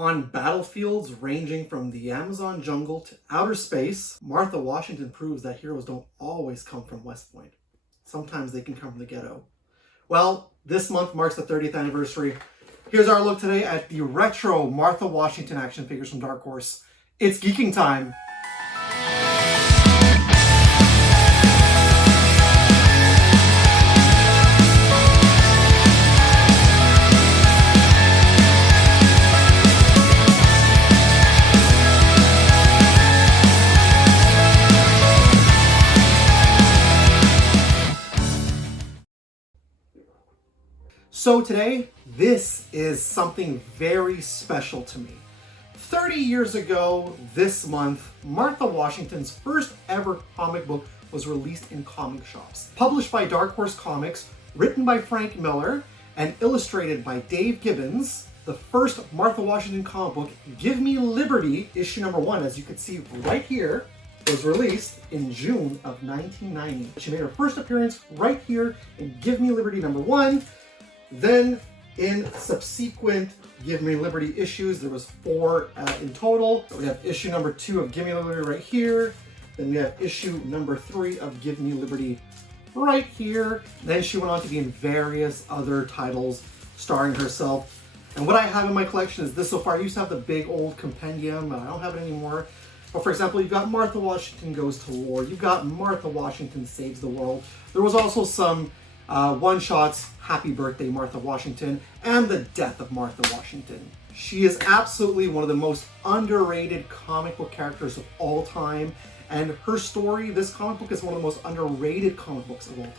On battlefields ranging from the Amazon jungle to outer space, Martha Washington proves that heroes don't always come from West Point. Sometimes they can come from the ghetto. Well, this month marks the 30th anniversary. Here's our look today at the retro Martha Washington action figures from Dark Horse. It's geeking time. So today, this is something very special to me. 30 years ago this month, Martha Washington's first ever comic book was released in comic shops. Published by Dark Horse Comics, written by Frank Miller, and illustrated by Dave Gibbons, the first Martha Washington comic book, Give Me Liberty, issue number 1, as you can see right here, was released in June of 1990. She made her first appearance right here in Give Me Liberty number 1. Then in subsequent Give Me Liberty issues, there was 4 in total. So we have issue number 2 of Give Me Liberty right here. Then we have issue number 3 of Give Me Liberty right here. Then she went on to be in various other titles starring herself. And what I have in my collection is this so far. I used to have the big old compendium. I don't have it anymore. But for example, you've got Martha Washington Goes to War. You've got Martha Washington Saves the World. There was also some one-shots, Happy Birthday Martha Washington, and The Death of Martha Washington. She is absolutely one of the most underrated comic book characters of all time, and her story, this comic book, is one of the most underrated comic books of all time.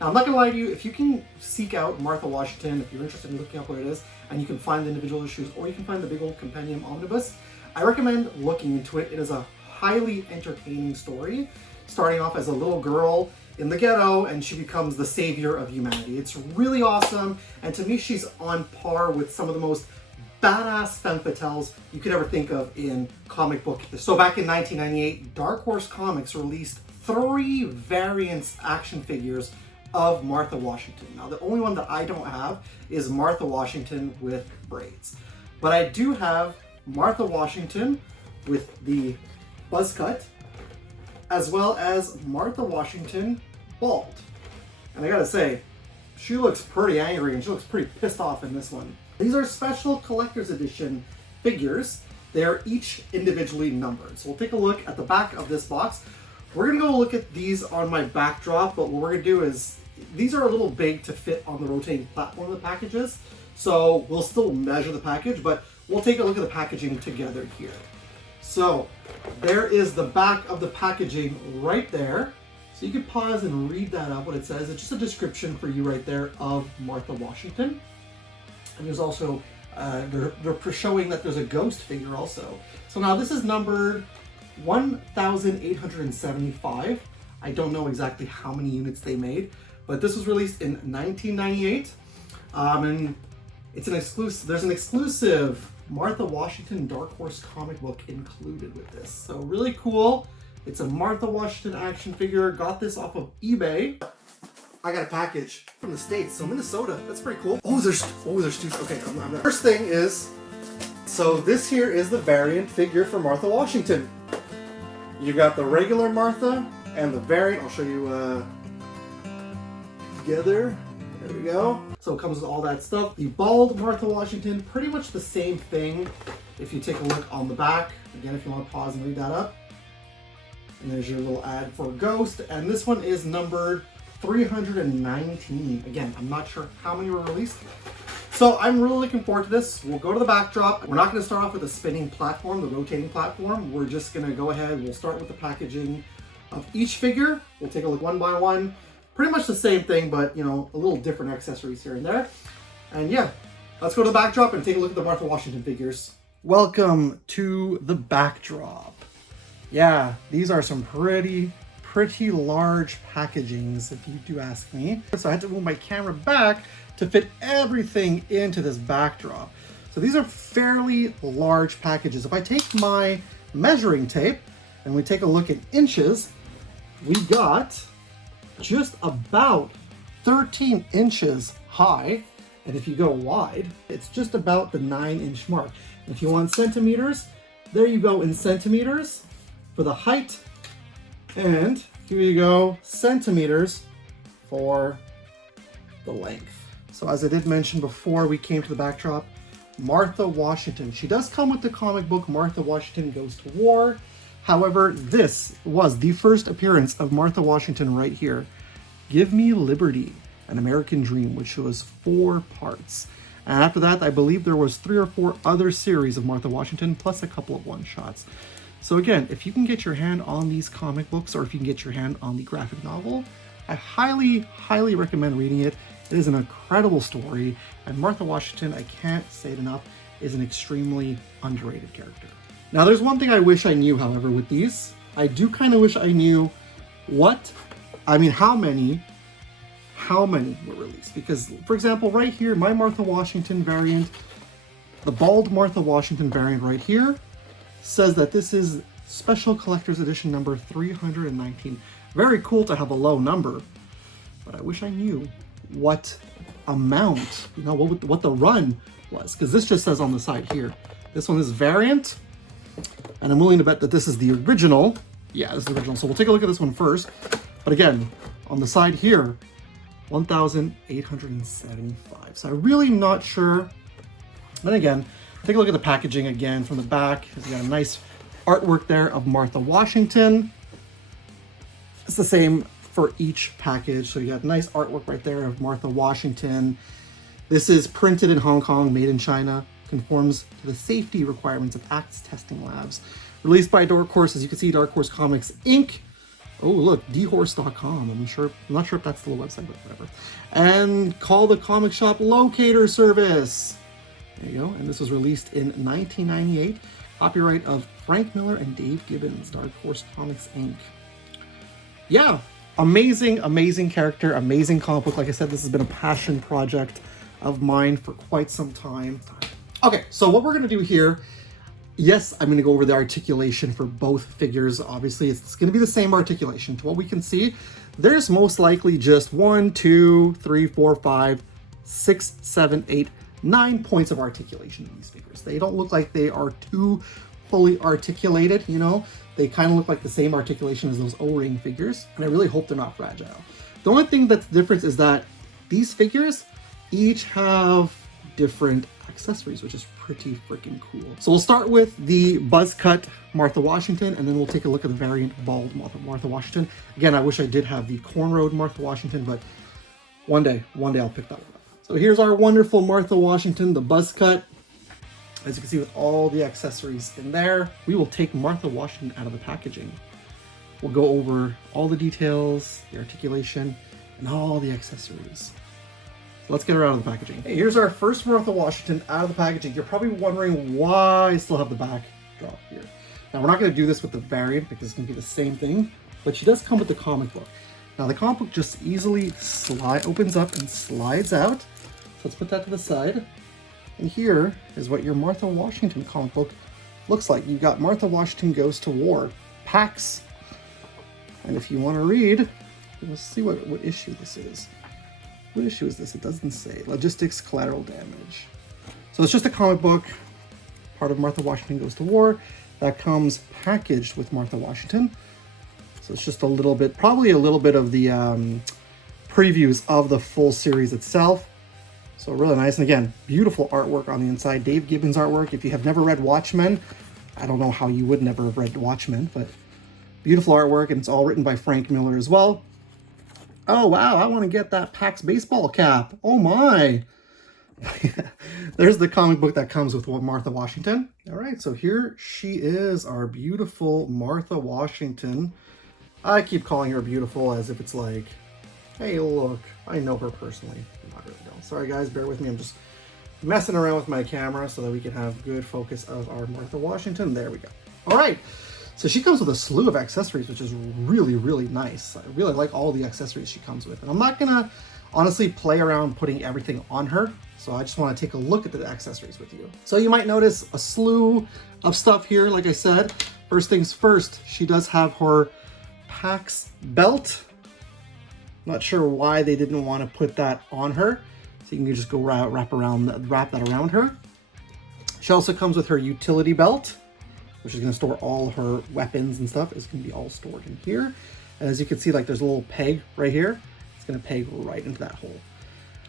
Now, I'm not gonna lie to you, if you can seek out Martha Washington, if you're interested in looking up what it is, and you can find the individual issues, or you can find the big old compendium omnibus, I recommend looking into it. It is a highly entertaining story, starting off as a little girl in the ghetto, and she becomes the savior of humanity. It's really awesome, and to me, she's on par with some of the most badass femme fatales you could ever think of in comic book. So back in 1998, Dark Horse Comics released 3 variants action figures of Martha Washington. Now, the only one that I don't have is Martha Washington with braids, but I do have Martha Washington with the buzz cut, as well as Martha Washington bald. And I gotta say, she looks pretty angry and she looks pretty pissed off in this one. These are special collector's edition figures. They are each individually numbered. So we'll take a look at the back of this box. We're gonna go look at these on my backdrop, but what we're gonna do is, these are a little big to fit on the rotating platform of the packages. So we'll still measure the package, but we'll take a look at the packaging together here. So there is the back of the packaging right there. So you can pause and read that up, what it says. It's just a description for you right there of Martha Washington. And there's also, they're showing that there's a ghost figure also. So now this is numbered 1,875. I don't know exactly how many units they made, but this was released in 1998. And it's an exclusive, there's an exclusive Martha Washington Dark Horse comic book included with this. So really cool. It's a Martha Washington action figure. Got this off of eBay. I got a package from the States, so Minnesota. That's pretty cool. Oh, there's 2. Okay, I'm first thing is, so this here is the variant figure for Martha Washington. You got the regular Martha and the variant. I'll show you together. There we go. So it comes with all that stuff. The bald Martha Washington, pretty much the same thing. If you take a look on the back, again, if you want to pause and read that up. And there's your little ad for Ghost. And this one is numbered 319. Again, I'm not sure how many were released. So I'm really looking forward to this. We'll go to the backdrop. We're not going to start off with a spinning platform, the rotating platform. We're just going to go ahead. We'll start with the packaging of each figure. We'll take a look one by one. Pretty much the same thing, but, you know, a little different accessories here and there. And yeah, let's go to the backdrop and take a look at the Martha Washington figures. Welcome to the backdrop. Yeah, these are some pretty large packagings, if you do ask me. So I had to move my camera back to fit everything into this backdrop. So these are fairly large packages. If I take my measuring tape and we take a look at inches, we got just about 13 inches high, and if you go wide, it's just about the 9-inch mark. If you want centimeters, there you go in centimeters for the height. And here you go, centimeters for the length. So as I did mention before we came to the backdrop, Martha Washington. She does come with the comic book Martha Washington Goes to War. However, this was the first appearance of Martha Washington right here. Give Me Liberty, An American Dream, which was 4 parts. And after that, I believe there was 3 or 4 other series of Martha Washington, plus a couple of one-shots. So again, if you can get your hand on these comic books, or if you can get your hand on the graphic novel, I highly, highly recommend reading it. It is an incredible story, and Martha Washington, I can't say it enough, is an extremely underrated character. Now, there's one thing I wish I knew, however, with these. I do kind of wish I knew how many were released. Because, for example, right here, my Martha Washington variant, the bald Martha Washington variant right here, says that this is Special Collector's Edition number 319. Very cool to have a low number, but I wish I knew what amount, what the run was, because this just says on the side here, this one is variant, and I'm willing to bet that this is the original. Yeah, this is the original. So we'll take a look at this one first. But again, on the side here, 1,875. So I'm really not sure. Then again, take a look at the packaging again from the back. You got a nice artwork there of Martha Washington. It's the same for each package. So you got nice artwork right there of Martha Washington. This is printed in Hong Kong, made in China, conforms to the safety requirements of ACTS testing labs. Released by Dark Horse, as you can see, Dark Horse Comics Inc. Oh, look, dhorse.com. I'm not sure if that's still a website, but whatever. And Call the Comic Shop Locator Service. There you go. And this was released in 1998. Copyright of Frank Miller and Dave Gibbons, Dark Horse Comics Inc. Yeah, amazing, amazing character, amazing comic book. Like I said, this has been a passion project of mine for quite some time. Okay, so what we're going to do here, yes, I'm going to go over the articulation for both figures. Obviously, it's going to be the same articulation. To what we can see, there's most likely just 1, 2, 3, 4, 5, 6, 7, 8, 9 points of articulation in these figures. They don't look like they are too fully articulated, They kind of look like the same articulation as those O-ring figures, and I really hope they're not fragile. The only thing that's different is that these figures each have different accessories, which is pretty freaking cool. So we'll start with the buzz cut Martha Washington, and then we'll take a look at the variant bald Martha Washington. Again, I wish I did have the cornrowed Martha Washington, but one day I'll pick that one up. So here's our wonderful Martha Washington, the buzz cut. As you can see, with all the accessories in there, we will take Martha Washington out of the packaging. We'll go over all the details, the articulation, and all the accessories. So let's get her out of the packaging. Hey, here's our first Martha Washington out of the packaging. You're probably wondering why I still have the back drop here. Now, we're not going to do this with the variant because it's going to be the same thing, but she does come with the comic book. Now, the comic book just easily opens up and slides out. So let's put that to the side. And here is what your Martha Washington comic book looks like. You've got Martha Washington Goes to War, PAX. And if you want to read, let's see what issue this is. What issue is this? It doesn't say. Logistics Collateral Damage. So it's just a comic book, part of Martha Washington Goes to War, that comes packaged with Martha Washington. So it's just a little bit, probably a little bit of the previews of the full series itself. So really nice. And again, beautiful artwork on the inside. Dave Gibbons artwork. If you have never read Watchmen, I don't know how you would never have read Watchmen, but beautiful artwork, and it's all written by Frank Miller as well. Oh, wow, I want to get that PAX baseball cap. Oh, my. There's the comic book that comes with Martha Washington. All right, so here she is, our beautiful Martha Washington. I keep calling her beautiful as if it's like, hey, look, I know her personally. Not really, no. Sorry, guys, bear with me. I'm just messing around with my camera so that we can have good focus of our Martha Washington. There we go. All right. So she comes with a slew of accessories, which is really, really nice. I really like all the accessories she comes with. And I'm not going to honestly play around putting everything on her. So I just want to take a look at the accessories with you. So you might notice a slew of stuff here. Like I said, first things first, she does have her PAX belt. Not sure why they didn't want to put that on her. So you can just go wrap that around her. She also comes with her utility belt, which is going to store all her weapons and stuff. It's going to be all stored in here. And as you can see, like there's a little peg right here. It's going to peg right into that hole.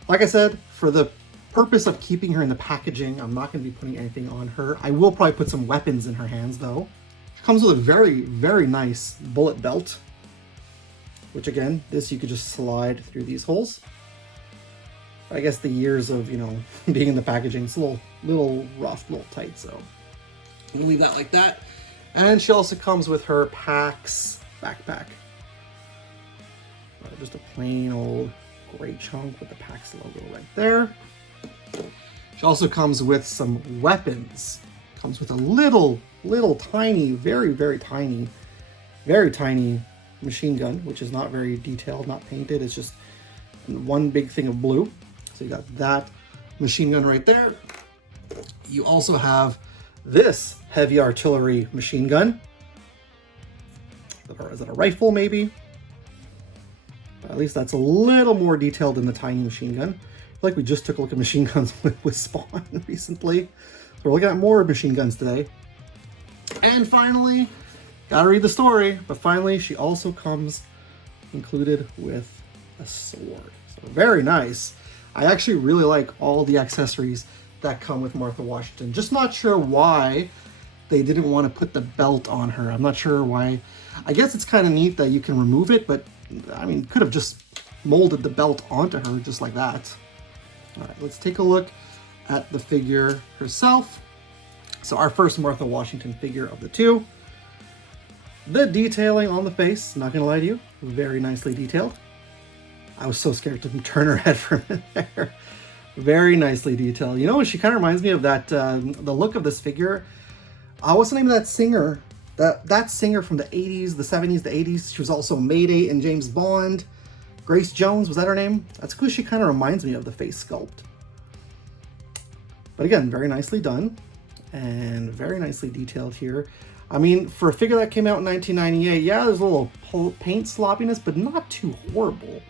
Like I said, for the purpose of keeping her in the packaging, I'm not going to be putting anything on her. I will probably put some weapons in her hands though. She comes with a very, very nice bullet belt, which again, this you could just slide through these holes. I guess the years of, you know, being in the packaging, it's a little rough, a little tight, so I'm gonna leave that like that. And she also comes with her PAX backpack. Just a plain old gray chunk with the PAX logo right there. She also comes with some weapons. Comes with a little tiny, very tiny machine gun, which is not very detailed, not painted. It's just one big thing of blue. So you got that machine gun right there. You also have this heavy artillery machine gun. Is that a rifle maybe? At least that's a little more detailed than the tiny machine gun. I feel like we just took a look at machine guns with Spawn recently. So we're looking at more machine guns today. And finally, gotta read the story, but finally she also comes included with a sword. So very nice. I actually really like all the accessories that come with Martha Washington. Just not sure why they didn't want to put the belt on her. I'm not sure why. I guess it's kind of neat that you can remove it, but I mean, could have just molded the belt onto her just like that. All right, let's take a look at the figure herself. So our first Martha Washington figure of the two. The detailing on the face, not gonna lie to you, very nicely detailed. I was so scared to turn her head for a minute there. Very nicely detailed. You know, she kind of reminds me of that, the look of this figure. What's the name of that singer? That singer from the 80s, the 70s, the 80s. She was also Mayday in James Bond. Grace Jones, was that her name? That's who she kind of reminds me of, the face sculpt. But again, very nicely done and very nicely detailed here. I mean, for a figure that came out in 1998, yeah, there's a little paint sloppiness, but not too horrible.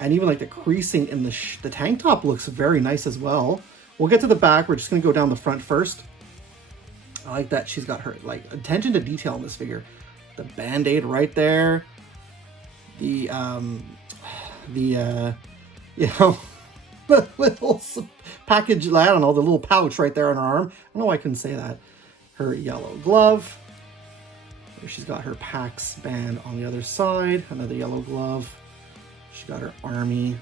And even like the creasing in the tank top looks very nice as well. We'll get to the back. We're just going to go down the front first. I like that she's got her like attention to detail in this figure. The band-aid right there. The you know, the little package, I don't know, the little pouch right there on her arm. I don't know why I couldn't say that. Her yellow glove. She's got her PAX band on the other side. Another yellow glove. She got her army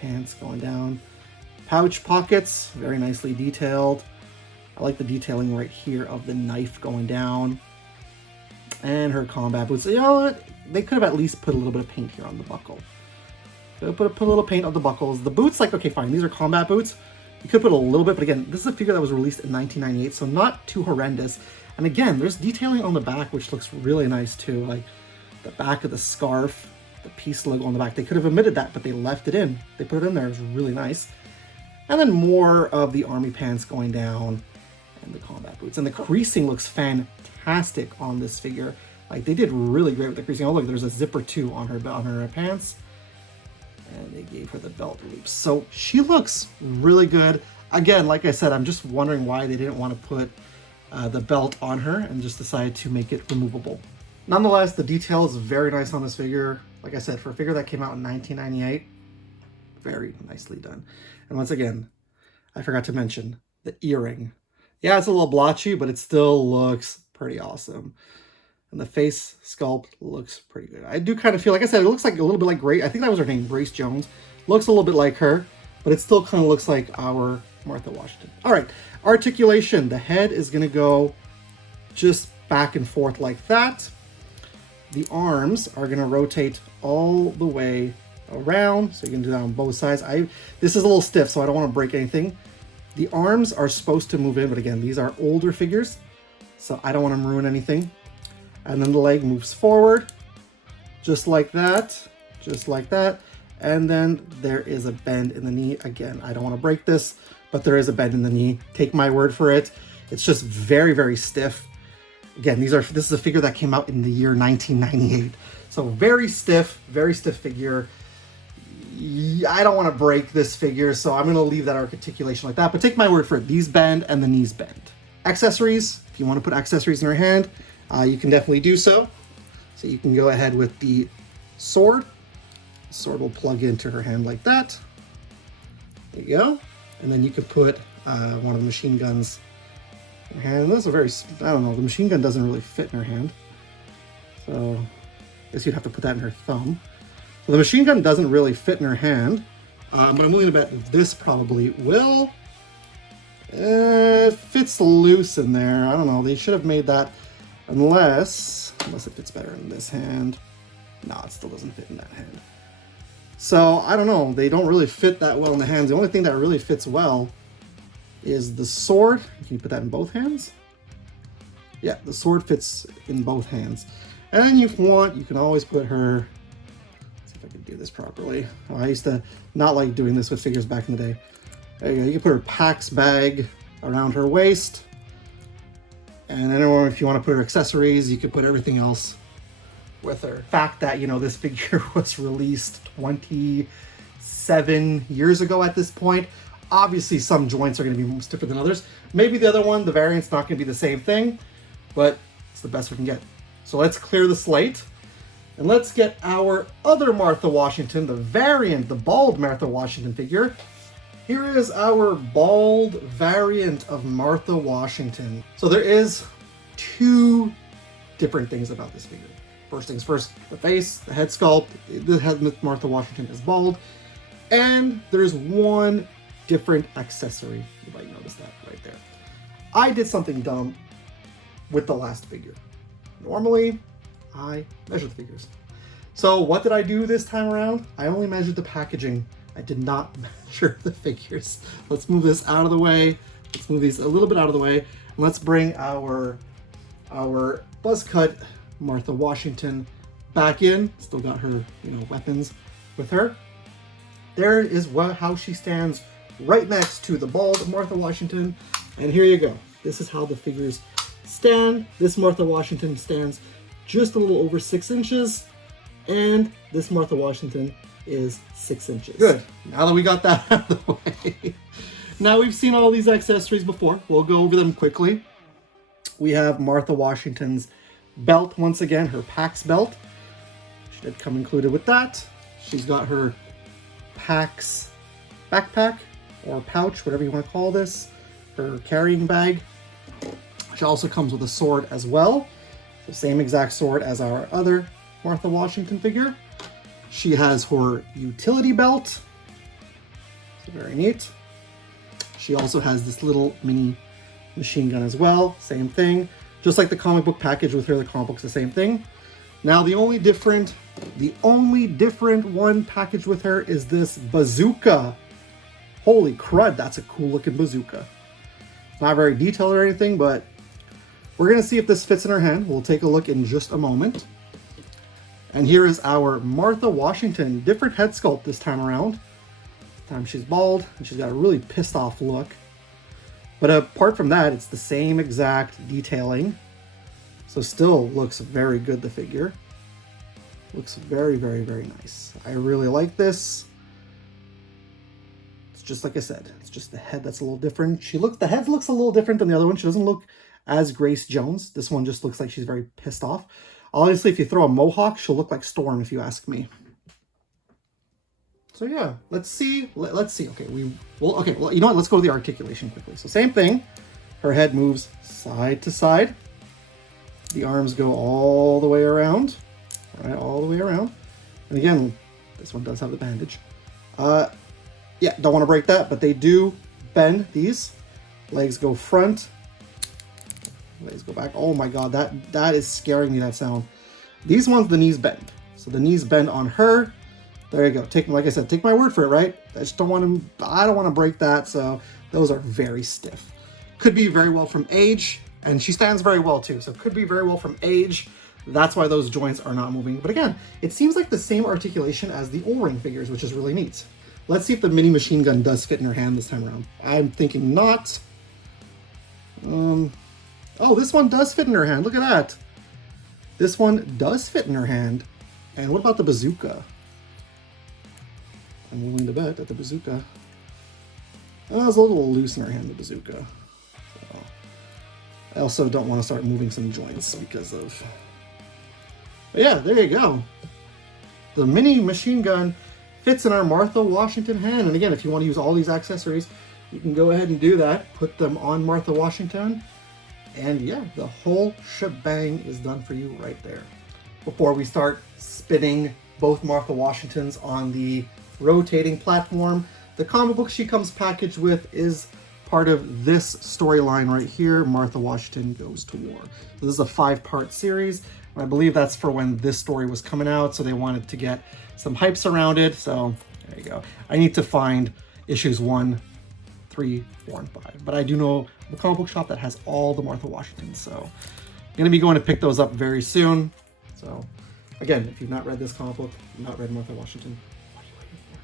pants going down. Pouch pockets, very nicely detailed. I like the detailing right here of the knife going down. And her combat boots. You know what? They could have at least put a little bit of paint here on the buckle. Put a little paint on the buckles. The boots, like, okay, fine. These are combat boots. You could put a little bit, but again, this is a figure that was released in 1998, so not too horrendous. And again, there's detailing on the back, which looks really nice too. Like the back of the scarf, the peace logo on the back. They could have omitted that, but they left it in. They put it in there. It was really nice. And then more of the army pants going down and the combat boots. And the creasing looks fantastic on this figure. Like, they did really great with the creasing. Oh, look, there's a zipper too on her pants. And they gave her the belt loops. So she looks really good. Again, like I said, I'm just wondering why they didn't want to put the belt on her and just decided to make it removable. Nonetheless, the detail is very nice on this figure. Like I said, for a figure that came out in 1998, very nicely done. And once again, I forgot to mention the earring. Yeah, it's a little blotchy, but it still looks pretty awesome. And the face sculpt looks pretty good. I do kind of feel, like I said, it looks like a little bit like Grace. I think that was her name, Grace Jones. Looks a little bit like her, but it still kind of looks like our Martha Washington. All right, articulation. The head is going to go just back and forth like that. The arms are going to rotate all the way around, so you can do that on both sides. This is a little stiff, so I don't want to break anything. The arms are supposed to move in, but again, these are older figures, so I don't want to ruin anything. And then the leg moves forward, just like that, and then there is a bend in the knee. Again, I don't want to break this, but there is a bend in the knee. Take my word for it. It's just very, very stiff. Again, this is a figure that came out in the year 1998. So very stiff figure. I don't want to break this figure, so I'm going to leave that articulation like that. But take my word for it. These bend and the knees bend. Accessories. If you want to put accessories in her hand, you can definitely do so. So you can go ahead with the sword. The sword will plug into her hand like that. There you go. And then you could put one of the machine guns in her hand. And that's a very, I don't know, the machine gun doesn't really fit in her hand. So I guess you'd have to put that in her thumb. So the machine gun doesn't really fit in her hand. But I'm willing to bet this probably will. It fits loose in there. I don't know. They should have made that unless it fits better in this hand. No, it still doesn't fit in that hand. So I don't know. They don't really fit that well in the hands. The only thing that really fits well is the sword. Can you put that in both hands? Yeah, the sword fits in both hands. And then if you want, you can always put her. Let's see if I can do this properly. Oh, I used to not like doing this with figures back in the day. There you go. You can put her PAX bag around her waist. And then if you want to put her accessories, you could put everything else with her. The fact that, you know, this figure was released 27 years ago at this point. Obviously, some joints are going to be stiffer than others. Maybe the other one, the variant's not going to be the same thing, but it's the best we can get. So let's clear the slate. And let's get our other Martha Washington, the variant, the bald Martha Washington figure. Here is our bald variant of Martha Washington. So there is two different things about this figure. First things first, the face, the head sculpt. The head Martha Washington is bald. And there's one different accessory. You might notice that right there. I did something dumb with the last figure. Normally, I measure the figures. So what did I do this time around? I only measured the packaging. I did not measure the figures. Let's move this out of the way. Let's move these a little bit out of the way. And let's bring our buzz cut Martha Washington back in. Still got her, you know, weapons with her. There is how she stands right next to the bald Martha Washington. And here you go. This is how the figures stand. This Martha Washington stands just a little over 6 inches. And this Martha Washington is 6 inches. Good. Now that we got that out of the way. Now we've seen all these accessories before. We'll go over them quickly. We have Martha Washington's belt once again, her PAX belt. She did come included with that. She's got her PAX backpack or pouch, whatever you want to call this, her carrying bag. She also comes with a sword as well. The same exact sword as our other Martha Washington figure. She has her utility belt. So very neat. She also has this little mini machine gun as well. Same thing. Just like the comic book package with her, the comic book's the same thing. Now the only different one package with her is this bazooka. Holy crud, that's a cool looking bazooka. Not very detailed or anything, but we're gonna see if this fits in her hand. We'll take a look in just a moment. And here is our Martha Washington, different head sculpt this time around. This time she's bald and she's got a really pissed off look. But apart from that, it's the same exact detailing. So still looks very good, the figure. Looks very, very, very nice. I really like this. It's just like I said, it's just the head that's a little different. The head looks a little different than the other one. She doesn't look as Grace Jones. This one just looks like she's very pissed off. Obviously, if you throw a mohawk, she'll look like Storm, if you ask me. So yeah, let's see. Let's see. Okay, well, you know what? Let's go to the articulation quickly. So same thing. Her head moves side to side. The arms go all the way around. All right, all the way around. And again, this one does have the bandage. Yeah, don't want to break that, but they do bend these. Legs go front. Legs go back. Oh my god, that is scaring me, that sound. These ones, the knees bend. So the knees bend on her. There you go. Like I said, take my word for it, right? I don't want to break that, so those are very stiff. Could be very well from age, and she stands very well too, so could be very well from age. That's why those joints are not moving. But again, it seems like the same articulation as the O-ring figures, which is really neat. Let's see if the mini machine gun does fit in her hand this time around. I'm thinking not. Oh, this one does fit in her hand. Look at that. This one does fit in her hand. And what about the bazooka? I'm willing to bet that the bazooka was a little loose in her hand, the bazooka. So, I also don't want to start moving some joints because of... But yeah, there you go. The mini machine gun fits in our Martha Washington hand. And again, if you want to use all these accessories, you can go ahead and do that. Put them on Martha Washington. And yeah, the whole shebang is done for you right there. Before we start spinning both Martha Washingtons on the rotating platform, the comic book she comes packaged with is part of this storyline right here, Martha Washington Goes to War. So this is a 5-part series, and I believe that's for when this story was coming out, so they wanted to get some hype around it. So there you go. I need to find issues 1, 3, 4, and 5. But I do know the comic book shop that has all the Martha Washingtons, so I'm going to be going to pick those up very soon. So again, if you've not read this comic book, you've not read Martha Washington, what are you waiting for?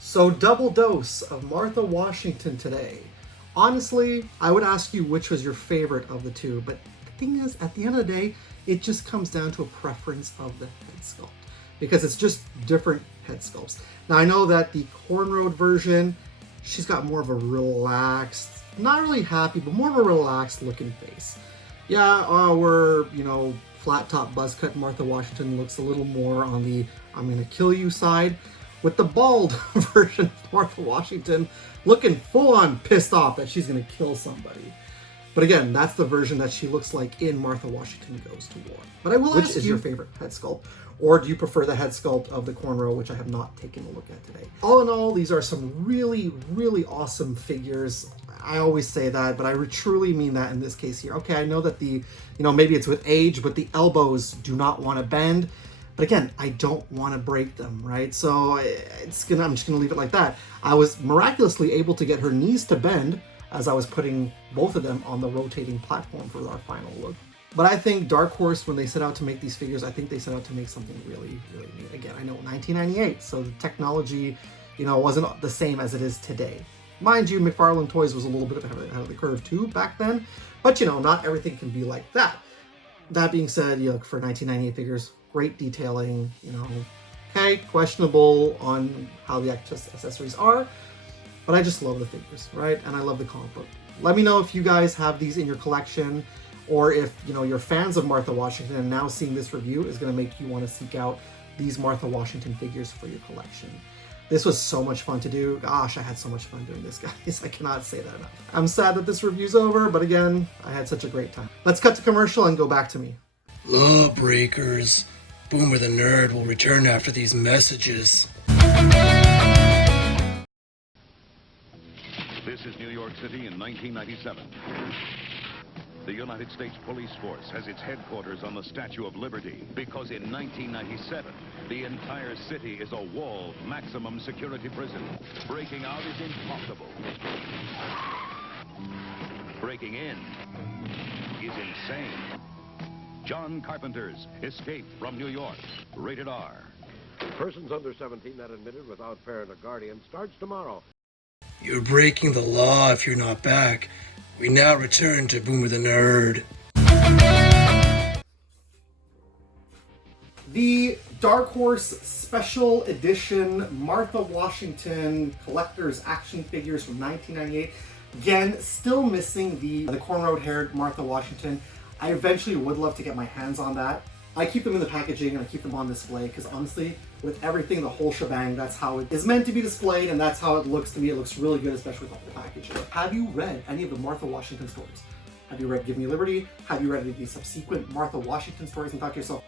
So double dose of Martha Washington today. Honestly, I would ask you which was your favorite of the two, but the thing is, at the end of the day, it just comes down to a preference of the head sculpt, because it's just different head sculpts. Now I know that the cornrowed version, she's got more of a relaxed, not really happy, but more of a relaxed looking face. Yeah, our, flat top buzz cut Martha Washington looks a little more on the I'm gonna kill you side, with the bald version of Martha Washington looking full on pissed off that she's gonna kill somebody. But again, that's the version that she looks like in Martha Washington Goes to War. But I will ask you, which is your favorite head sculpt? Or do you prefer the head sculpt of the cornrow, which I have not taken a look at today? All in all, these are some really, really awesome figures. I always say that, but I truly mean that in this case here. Okay, I know that maybe it's with age, but the elbows do not want to bend. But again, I don't want to break them, right? So I'm just gonna leave it like that. I was miraculously able to get her knees to bend as I was putting both of them on the rotating platform for our final look. But I think Dark Horse, when they set out to make these figures, I think they set out to make something really, really neat. Again, I know 1998, so the technology, wasn't the same as it is today. Mind you, McFarlane Toys was a little bit ahead of the curve too back then, but not everything can be like that. That being said, for 1998 figures, great detailing, okay, questionable on how the accessories are, but I just love the figures, right? And I love the comic book. Let me know if you guys have these in your collection, or if you're fans of Martha Washington and now seeing this review is going to make you want to seek out these Martha Washington figures for your collection. This was so much fun to do. Gosh, I had so much fun doing this, guys. I cannot say that enough. I'm sad that this review's over, but again, I had such a great time. Let's cut to commercial and go back to me. Lawbreakers. Boomer the Nerd will return after these messages. This is New York City in 1997. The United States Police Force has its headquarters on the Statue of Liberty because in 1997, the entire city is a walled maximum security prison. Breaking out is impossible. Breaking in is insane. John Carpenter's Escape from New York, rated R. Persons under 17 not admitted without parent or guardian starts tomorrow. You're breaking the law if you're not back. We now return to Boomer the Nerd. The Dark Horse Special Edition Martha Washington Collector's Action Figures from 1998. Again, still missing the cornrowed-haired Martha Washington. I eventually would love to get my hands on that. I keep them in the packaging and I keep them on display because honestly, with everything, the whole shebang, that's how it is meant to be displayed and that's how it looks to me. It looks really good, especially with the whole packaging. Have you read any of the Martha Washington stories? Have you read Give Me Liberty? Have you read any of the subsequent Martha Washington stories and thought to yourself,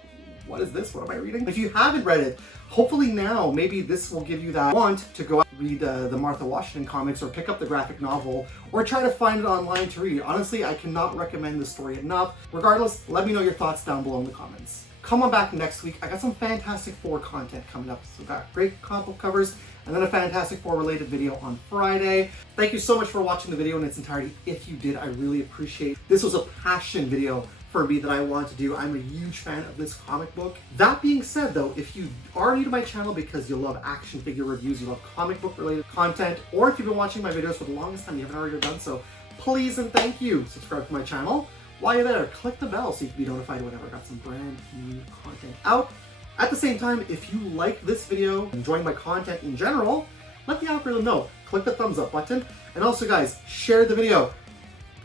what is this? What am I reading? If you haven't read it, hopefully now, maybe this will give you that want to go out and read the Martha Washington comics or pick up the graphic novel or try to find it online to read. Honestly, I cannot recommend this story enough. Regardless, let me know your thoughts down below in the comments. Come on back next week. I got some Fantastic Four content coming up. So we've got great comic book covers and then a Fantastic Four related video on Friday. Thank you so much for watching the video in its entirety. If you did, I really appreciate it. This was a passion video for me that I wanted to do. I'm a huge fan of this comic book. That being said though, if you are new to my channel because you love action figure reviews, you love comic book related content, or if you've been watching my videos for the longest time, you haven't already done so, please and thank you, subscribe to my channel. While you're there, click the bell so you can be notified whenever I got some brand new content out. At the same time, if you like this video, enjoying my content in general, let the algorithm know. Click the thumbs up button. And also guys, share the video.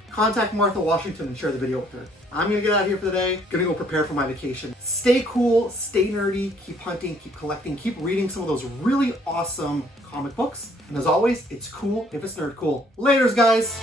Contact Martha Washington and share the video with her. I'm gonna get out of here for the day. Gonna go prepare for my vacation. Stay cool, stay nerdy, keep hunting, keep collecting, keep reading some of those really awesome comic books. And as always, it's cool if it's nerd cool. Laters, guys!